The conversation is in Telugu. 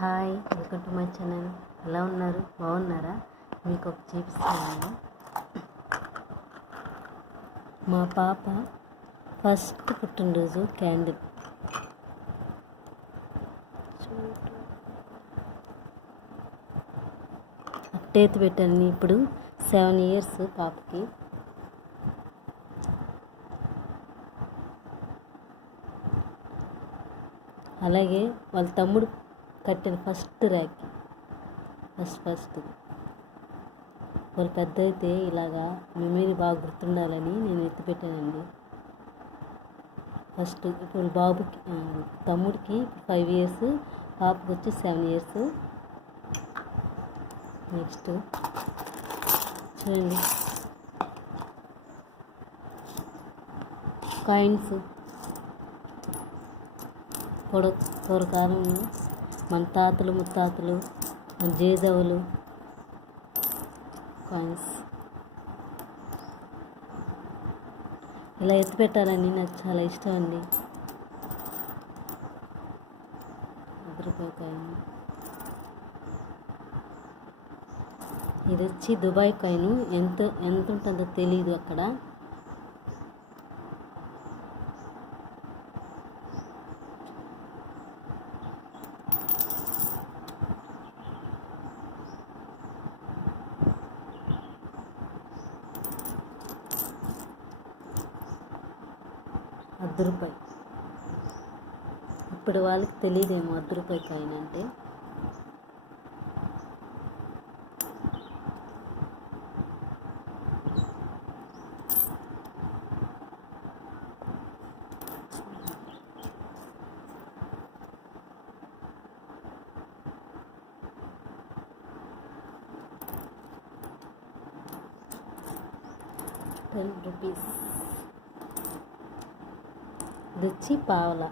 Hi welcome to my channel. ఎలా ఉన్నారు? బాగున్నారా? మీకు ఒక చూపిస్తున్నాను మా పాప ఫస్ట్ పుట్టినరోజు క్యాండిల్. అట్టేతి పెట్టాను ఇప్పుడు సెవెన్ ఇయర్స్ పాపకి. అలాగే వాళ్ళ తమ్ముడు కట్టిన ఫస్ట్ ర్యాక్. First first. వాళ్ళు పెద్ద అయితే ఇలాగా మెమరీ బాగా గుర్తుండాలని నేను ఎత్తిపెట్టానండి ఫస్ట్ ఇప్పుడు బాబుకి తమ్ముడికి ఫైవ్ ఇయర్స్ పాపకి వచ్చి సెవెన్ ఇయర్స్. నెక్స్ట్. చూడండి. కాయిన్స్. పూర్వ పూర్వకాలంలో మన తాతలు ముత్తాతలు మన జేజవులు కాయిన్స్. ఇలా ఎత్తి పెట్టాలని నాకు చాలా ఇష్టం అండి. రూపాయ కాయిన్ ఇది వచ్చి దుబాయ్ కాయిన్. ఎంత ఎంత ఉంటుందో తెలియదు అక్కడ. అద్దరుపై ఇప్పుడు వాళ్ళకి తెలియదేమో అద్దరుపై రూపాయి కాయిన్ అంటే టెన్ రూపీస్. ఇది వచ్చి పావలా